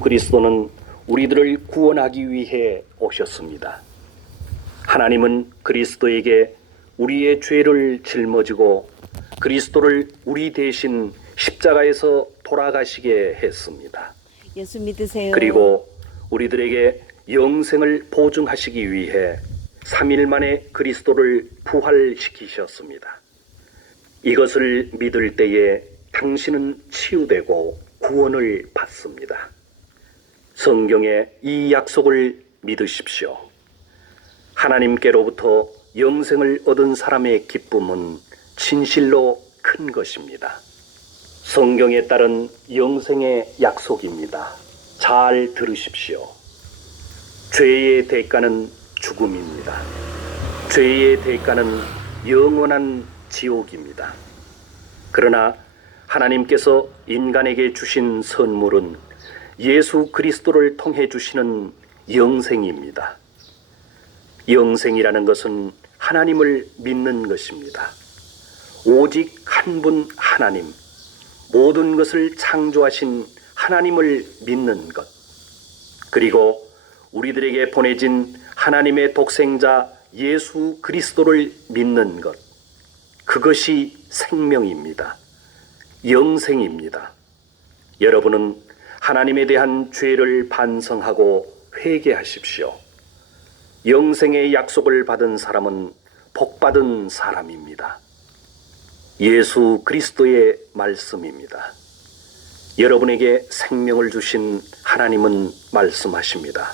그리스도는 우리들을 구원하기 위해 오셨습니다. 하나님은 그리스도에게 우리의 죄를 짊어지고 그리스도를 우리 대신 십자가에서 돌아가시게 했습니다. 예수 믿으세요. 그리고 우리들에게 영생을 보증하시기 위해 3일 만에 그리스도를 부활시키셨습니다. 이것을 믿을 때에 당신은 치유되고 구원을 받습니다. 성경의 이 약속을 믿으십시오. 하나님께로부터 영생을 얻은 사람의 기쁨은 진실로 큰 것입니다. 성경에 따른 영생의 약속입니다. 잘 들으십시오. 죄의 대가는 죽음입니다. 죄의 대가는 영원한 지옥입니다. 그러나 하나님께서 인간에게 주신 선물은 예수 그리스도를 통해 주시는 영생입니다. 영생이라는 것은 하나님을 믿는 것입니다. 오직 한 분 하나님, 모든 것을 창조하신 하나님을 믿는 것, 그리고 우리들에게 보내진 하나님의 독생자 예수 그리스도를 믿는 것, 그것이 생명입니다. 영생입니다. 여러분은 하나님에 대한 죄를 반성하고 회개하십시오. 영생의 약속을 받은 사람은 복받은 사람입니다. 예수 그리스도의 말씀입니다. 여러분에게 생명을 주신 하나님은 말씀하십니다.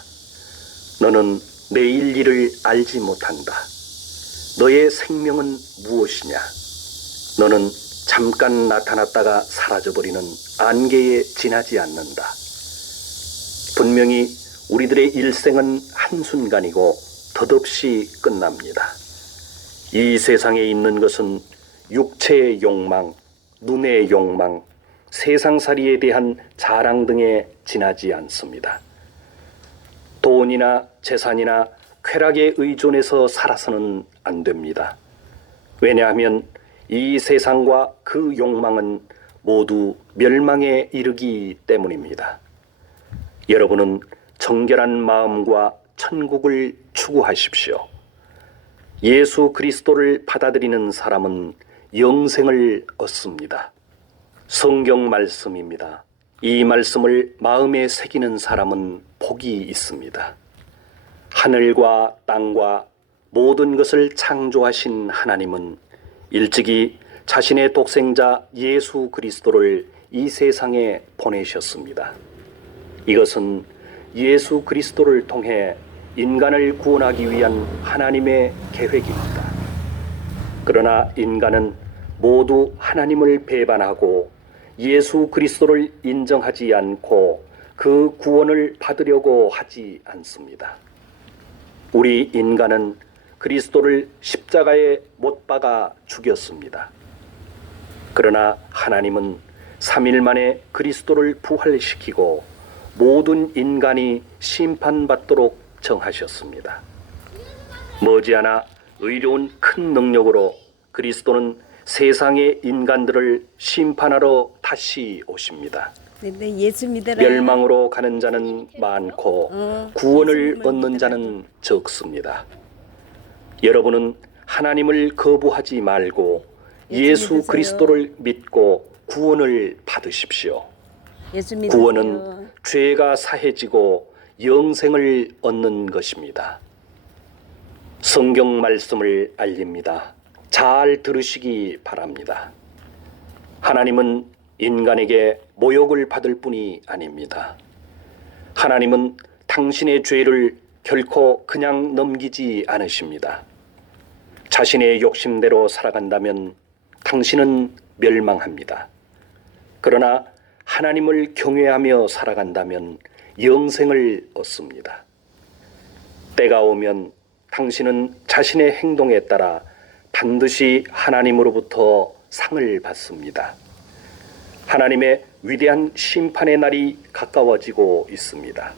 너는 내일 일을 알지 못한다. 너의 생명은 무엇이냐? 너는 잠깐 나타났다가 사라져버리는 안개에 지나지 않는다. 분명히 우리들의 일생은 한순간이고 덧없이 끝납니다. 이 세상에 있는 것은 육체의 욕망, 눈의 욕망, 세상살이에 대한 자랑 등에 지나지 않습니다. 돈이나 재산이나 쾌락에 의존해서 살아서는 안 됩니다. 왜냐하면 이 세상과 그 욕망은 모두 멸망에 이르기 때문입니다. 여러분은 정결한 마음과 천국을 추구하십시오. 예수 그리스도를 받아들이는 사람은 영생을 얻습니다. 성경 말씀입니다. 이 말씀을 마음에 새기는 사람은 복이 있습니다. 하늘과 땅과 모든 것을 창조하신 하나님은 일찍이 자신의 독생자 예수 그리스도를 이 세상에 보내셨습니다. 이것은 예수 그리스도를 통해 인간을 구원하기 위한 하나님의 계획입니다. 그러나 인간은 모두 하나님을 배반하고 예수 그리스도를 인정하지 않고 그 구원을 받으려고 하지 않습니다. 우리 인간은 그리스도를 십자가에 못 박아 죽였습니다. 그러나 하나님은 3일 만에 그리스도를 부활시키고 모든 인간이 심판받도록 정하셨습니다. 머지않아 의로운 큰 능력으로 그리스도는 세상의 인간들을 심판하러 다시 오십니다. 네, 예수 믿어라. 멸망으로 가는 자는 많고 구원을 얻는 자는 적습니다. 여러분은 하나님을 거부하지 말고 예수 그리스도를 믿고 구원을 받으십시오. 예수 믿으세요. 구원은 죄가 사해지고 영생을 얻는 것입니다. 성경 말씀을 알립니다. 잘 들으시기 바랍니다. 하나님은 인간에게 모욕을 받을 뿐이 아닙니다. 하나님은 당신의 죄를 결코 그냥 넘기지 않으십니다. 자신의 욕심대로 살아간다면 당신은 멸망합니다. 그러나 하나님을 경외하며 살아간다면 영생을 얻습니다. 때가 오면 당신은 자신의 행동에 따라 반드시 하나님으로부터 상을 받습니다. 하나님의 위대한 심판의 날이 가까워지고 있습니다.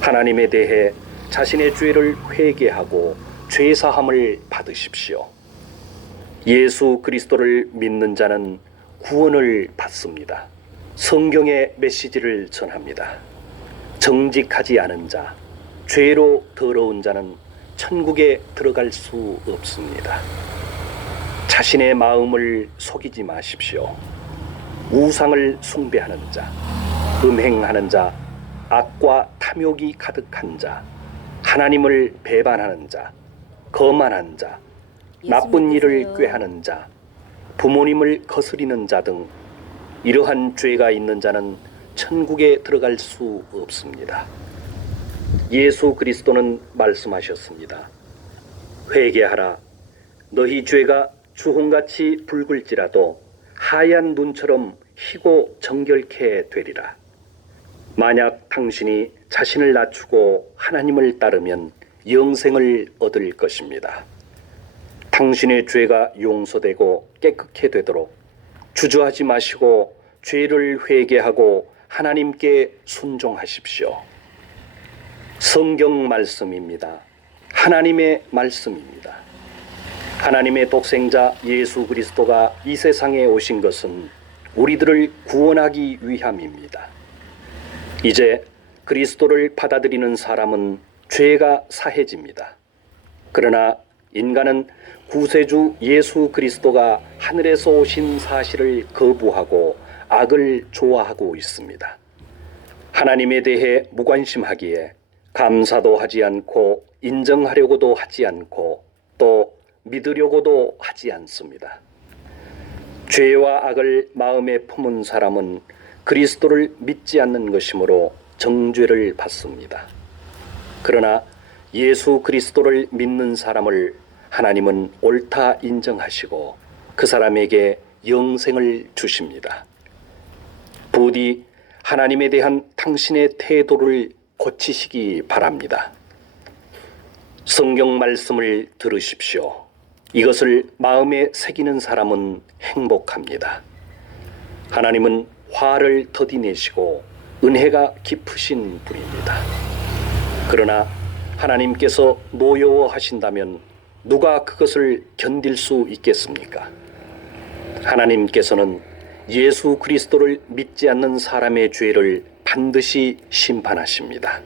하나님에 대해 자신의 죄를 회개하고 죄사함을 받으십시오. 예수 그리스도를 믿는 자는 구원을 받습니다. 성경의 메시지를 전합니다. 정직하지 않은 자, 죄로 더러운 자는 천국에 들어갈 수 없습니다. 자신의 마음을 속이지 마십시오. 우상을 숭배하는 자, 음행하는 자, 악과 탐욕이 가득한 자, 하나님을 배반하는 자, 거만한 자, 나쁜 일을 꾀하는 자, 부모님을 거스리는 자 등 이러한 죄가 있는 자는 천국에 들어갈 수 없습니다. 예수 그리스도는 말씀하셨습니다. 회개하라. 너희 죄가 주홍같이 붉을지라도 하얀 눈처럼 희고 정결케 되리라. 만약 당신이 자신을 낮추고 하나님을 따르면 영생을 얻을 것입니다. 당신의 죄가 용서되고 깨끗게 되도록 주저하지 마시고 죄를 회개하고 하나님께 순종하십시오. 성경 말씀입니다. 하나님의 말씀입니다. 하나님의 독생자 예수 그리스도가 이 세상에 오신 것은 우리들을 구원하기 위함입니다. 이제 그리스도를 받아들이는 사람은 죄가 사해집니다. 그러나 인간은 구세주 예수 그리스도가 하늘에서 오신 사실을 거부하고 악을 좋아하고 있습니다. 하나님에 대해 무관심하기에 감사도 하지 않고 인정하려고도 하지 않고 또 믿으려고도 하지 않습니다. 죄와 악을 마음에 품은 사람은 그리스도를 믿지 않는 것이므로 정죄를 받습니다. 그러나 예수 그리스도를 믿는 사람을 하나님은 옳다 인정하시고 그 사람에게 영생을 주십니다. 부디 하나님에 대한 당신의 태도를 고치시기 바랍니다. 성경 말씀을 들으십시오. 이것을 마음에 새기는 사람은 행복합니다. 하나님은 화를 더디내시고 은혜가 깊으신 분입니다. 그러나 하나님께서 노여워하신다면 누가 그것을 견딜 수 있겠습니까? 하나님께서는 예수 그리스도를 믿지 않는 사람의 죄를 반드시 심판하십니다.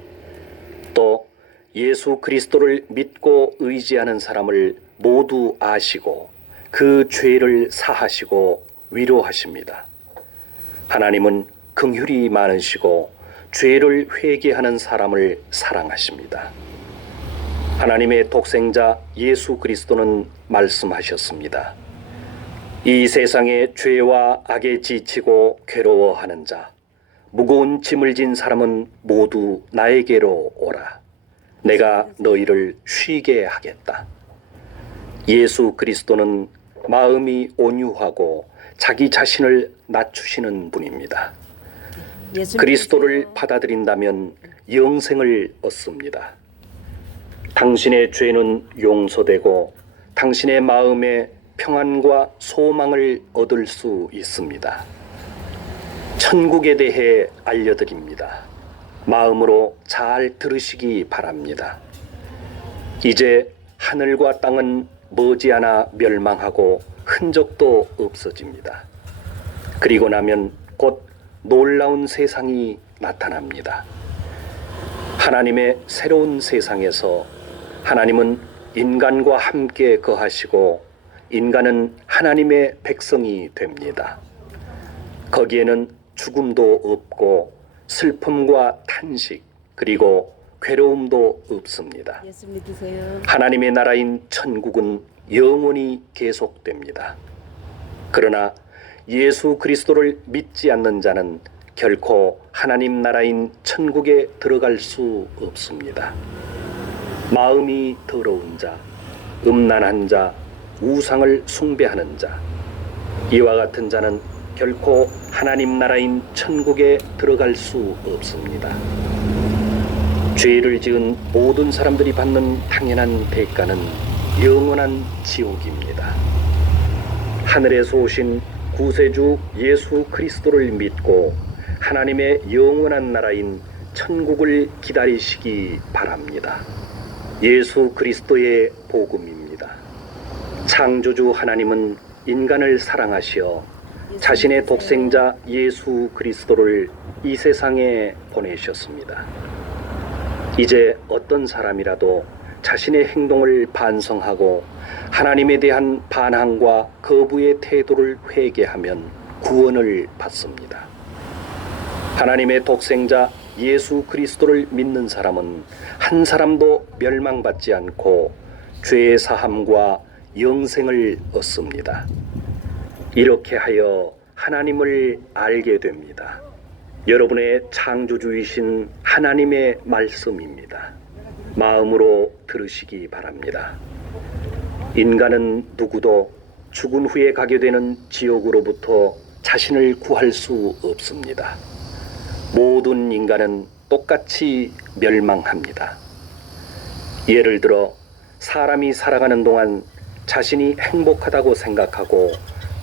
또 예수 그리스도를 믿고 의지하는 사람을 모두 아시고 그 죄를 사하시고 위로하십니다. 하나님은 긍휼이 많으시고 죄를 회개하는 사람을 사랑하십니다. 하나님의 독생자 예수 그리스도는 말씀하셨습니다. 이 세상의 죄와 악에 지치고 괴로워하는 자, 무거운 짐을 진 사람은 모두 나에게로 오라. 내가 너희를 쉬게 하겠다. 예수 그리스도는 마음이 온유하고 자기 자신을 낮추시는 분입니다. 그리스도를 받아들인다면 영생을 얻습니다. 당신의 죄는 용서되고 당신의 마음에 평안과 소망을 얻을 수 있습니다. 천국에 대해 알려드립니다. 마음으로 잘 들으시기 바랍니다. 이제 하늘과 땅은 머지않아 멸망하고 흔적도 없어집니다. 그리고 나면 곧 놀라운 세상이 나타납니다. 하나님의 새로운 세상에서 하나님은 인간과 함께 거하시고 인간은 하나님의 백성이 됩니다. 거기에는 죽음도 없고 슬픔과 탄식 그리고 괴로움도 없습니다. 예수 믿으세요. 하나님의 나라인 천국은 영원히 계속됩니다. 그러나 예수 그리스도를 믿지 않는 자는 결코 하나님 나라인 천국에 들어갈 수 없습니다. 마음이 더러운 자, 음란한 자, 우상을 숭배하는 자, 이와 같은 자는 결코 하나님 나라인 천국에 들어갈 수 없습니다. 죄를 지은 모든 사람들이 받는 당연한 대가는 영원한 지옥입니다. 하늘에서 오신 구세주 예수 그리스도를 믿고 하나님의 영원한 나라인 천국을 기다리시기 바랍니다. 예수 그리스도의 복음입니다. 창조주 하나님은 인간을 사랑하시어 자신의 독생자 예수 그리스도를 이 세상에 보내셨습니다. 이제 어떤 사람이라도 자신의 행동을 반성하고 하나님에 대한 반항과 거부의 태도를 회개하면 구원을 받습니다. 하나님의 독생자 예수 그리스도를 믿는 사람은 한 사람도 멸망받지 않고 죄의 사함과 영생을 얻습니다. 이렇게 하여 하나님을 알게 됩니다. 여러분의 창조주이신 하나님의 말씀입니다. 마음으로 들으시기 바랍니다. 인간은 누구도 죽은 후에 가게 되는 지옥으로부터 자신을 구할 수 없습니다. 모든 인간은 똑같이 멸망합니다. 예를 들어 사람이 살아가는 동안 자신이 행복하다고 생각하고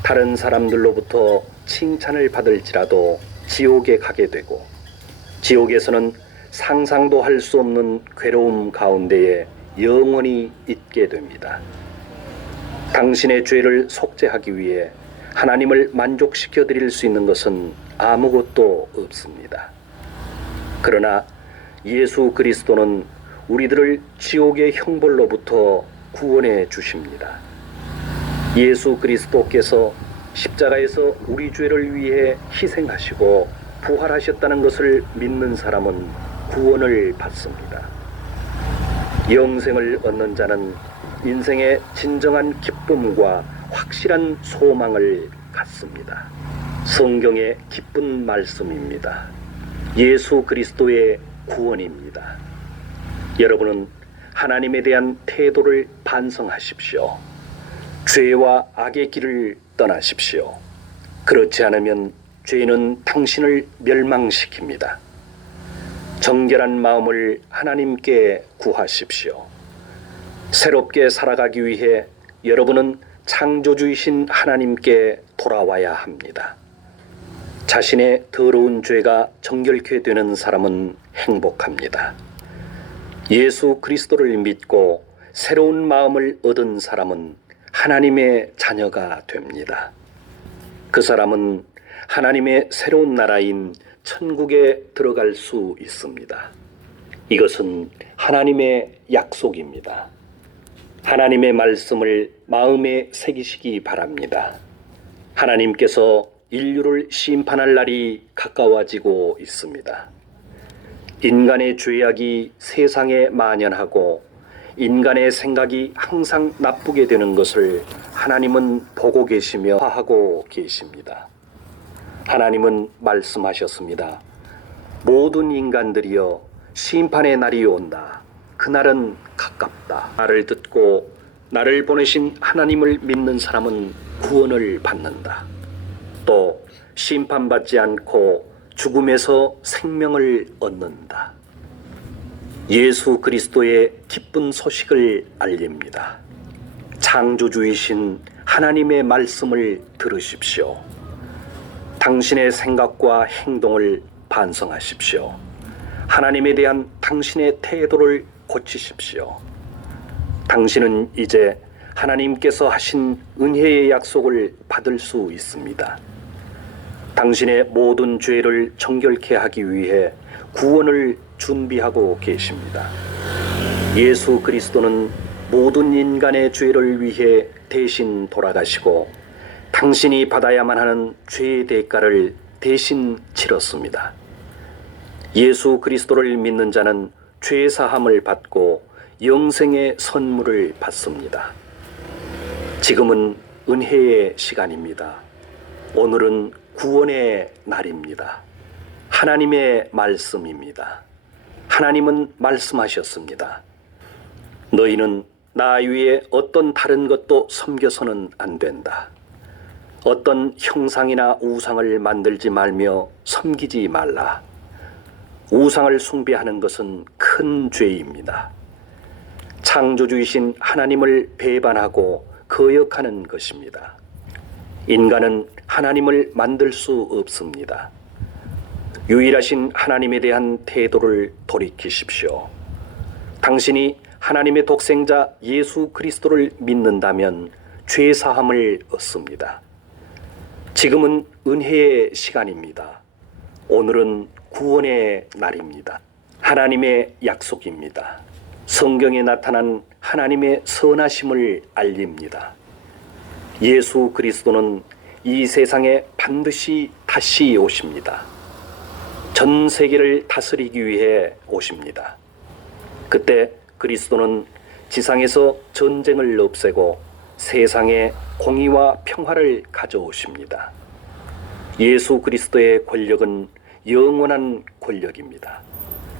다른 사람들로부터 칭찬을 받을지라도 지옥에 가게 되고, 지옥에서는 상상도 할 수 없는 괴로움 가운데에 영원히 있게 됩니다. 당신의 죄를 속죄하기 위해 하나님을 만족시켜 드릴 수 있는 것은 아무것도 없습니다. 그러나 예수 그리스도는 우리들을 지옥의 형벌로부터 구원해 주십니다. 예수 그리스도께서 십자가에서 우리 죄를 위해 희생하시고 부활하셨다는 것을 믿는 사람은 구원을 받습니다. 영생을 얻는 자는 인생의 진정한 기쁨과 확실한 소망을 갖습니다. 성경의 기쁜 말씀입니다. 예수 그리스도의 구원입니다. 여러분은 하나님에 대한 태도를 반성하십시오. 죄와 악의 길을 떠나십시오. 그렇지 않으면 죄는 당신을 멸망시킵니다. 정결한 마음을 하나님께 구하십시오. 새롭게 살아가기 위해 여러분은 창조주이신 하나님께 돌아와야 합니다. 자신의 더러운 죄가 정결케 되는 사람은 행복합니다. 예수 그리스도를 믿고 새로운 마음을 얻은 사람은 하나님의 자녀가 됩니다. 그 사람은 하나님의 새로운 나라인 천국에 들어갈 수 있습니다. 이것은 하나님의 약속입니다. 하나님의 말씀을 마음에 새기시기 바랍니다. 하나님께서 인류를 심판할 날이 가까워지고 있습니다. 인간의 죄악이 세상에 만연하고 인간의 생각이 항상 나쁘게 되는 것을 하나님은 보고 계시며 하고 계십니다. 하나님은 말씀하셨습니다. 모든 인간들이여 심판의 날이 온다. 그날은 가깝다. 나를 듣고 나를 보내신 하나님을 믿는 사람은 구원을 받는다. 또 심판받지 않고 죽음에서 생명을 얻는다. 예수 그리스도의 기쁜 소식을 알립니다. 창조주이신 하나님의 말씀을 들으십시오. 당신의 생각과 행동을 반성하십시오. 하나님에 대한 당신의 태도를 고치십시오. 당신은 이제 하나님께서 하신 은혜의 약속을 받을 수 있습니다. 당신의 모든 죄를 정결케 하기 위해 구원을 준비하고 계십니다. 예수 그리스도는 모든 인간의 죄를 위해 대신 돌아가시고 당신이 받아야만 하는 죄의 대가를 대신 치렀습니다. 예수 그리스도를 믿는 자는 죄 사함을 받고 영생의 선물을 받습니다. 지금은 은혜의 시간입니다. 오늘은 구원의 날입니다. 하나님의 말씀입니다. 하나님은 말씀하셨습니다. 너희는 나 위에 어떤 다른 것도 섬겨서는 안 된다. 어떤 형상이나 우상을 만들지 말며 섬기지 말라. 우상을 숭배하는 것은 큰 죄입니다. 창조주이신 하나님을 배반하고 거역하는 것입니다. 인간은 하나님을 만들 수 없습니다. 유일하신 하나님에 대한 태도를 돌이키십시오. 당신이 하나님의 독생자 예수 그리스도를 믿는다면 죄 사함을 얻습니다. 지금은 은혜의 시간입니다. 오늘은 구원의 날입니다. 하나님의 약속입니다. 성경에 나타난 하나님의 선하심을 알립니다. 예수 그리스도는 이 세상에 반드시 다시 오십니다. 전 세계를 다스리기 위해 오십니다. 그때 그리스도는 지상에서 전쟁을 없애고 세상에 공의와 평화를 가져오십니다. 예수 그리스도의 권력은 영원한 권력입니다.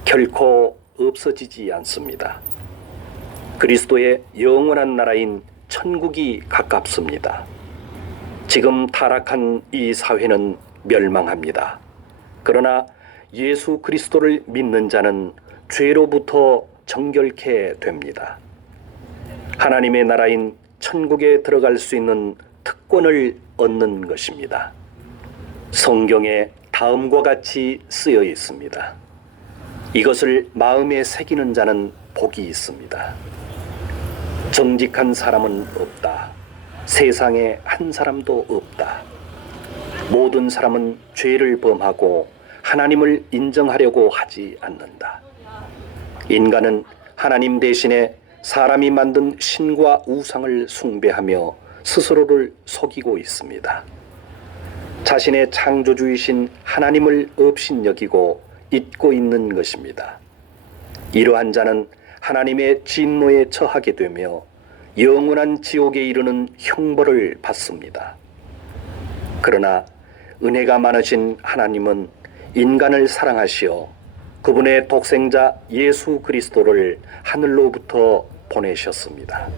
결코 없어지지 않습니다. 그리스도의 영원한 나라인 천국이 가깝습니다. 지금 타락한 이 사회는 멸망합니다. 그러나 예수 그리스도를 믿는 자는 죄로부터 정결케 됩니다. 하나님의 나라인 천국에 들어갈 수 있는 특권을 얻는 것입니다. 성경에 다음과 같이 쓰여 있습니다. 이것을 마음에 새기는 자는 복이 있습니다. 정직한 사람은 없다. 세상에 한 사람도 없다. 모든 사람은 죄를 범하고 하나님을 인정하려고 하지 않는다. 인간은 하나님 대신에 사람이 만든 신과 우상을 숭배하며 스스로를 속이고 있습니다. 자신의 창조주이신 하나님을 업신여기고 잊고 있는 것입니다. 이러한 자는 하나님의 진노에 처하게 되며 영원한 지옥에 이르는 형벌을 받습니다. 그러나 은혜가 많으신 하나님은 인간을 사랑하시어 그분의 독생자 예수 그리스도를 하늘로부터 보내셨습니다.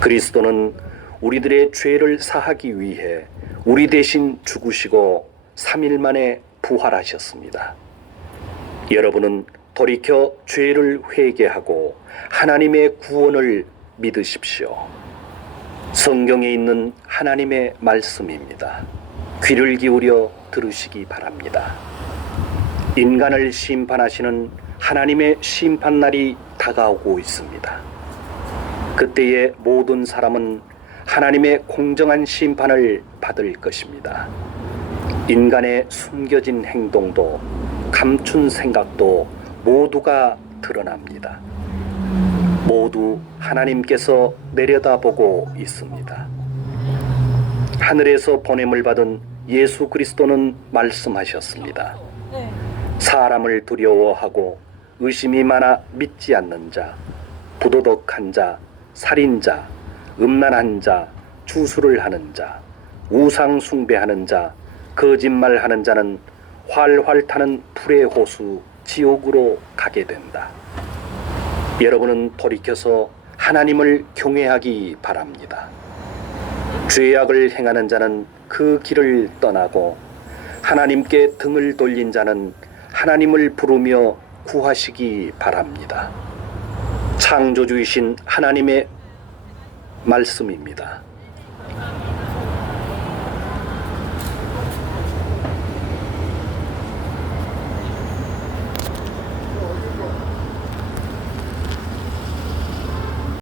그리스도는 우리들의 죄를 사하기 위해 우리 대신 죽으시고 3일 만에 부활하셨습니다. 여러분은 돌이켜 죄를 회개하고 하나님의 구원을 믿으십시오. 성경에 있는 하나님의 말씀입니다. 귀를 기울여 들으시기 바랍니다. 인간을 심판하시는 하나님의 심판날이 다가오고 있습니다. 그때의 모든 사람은 하나님의 공정한 심판을 받을 것입니다. 인간의 숨겨진 행동도 감춘 생각도 모두가 드러납니다. 모두 하나님께서 내려다보고 있습니다. 하늘에서 보냄을 받은 예수 그리스도는 말씀하셨습니다. 사람을 두려워하고 의심이 많아 믿지 않는 자, 부도덕한 자, 살인자, 음란한 자, 주술을 하는 자, 우상 숭배하는 자, 거짓말하는 자는 활활 타는 불의 호수 지옥으로 가게 된다. 여러분은 돌이켜서 하나님을 경외하기 바랍니다. 죄악을 행하는 자는 그 길을 떠나고 하나님께 등을 돌린 자는 하나님을 부르며 구하시기 바랍니다. 창조주이신 하나님의 말씀입니다.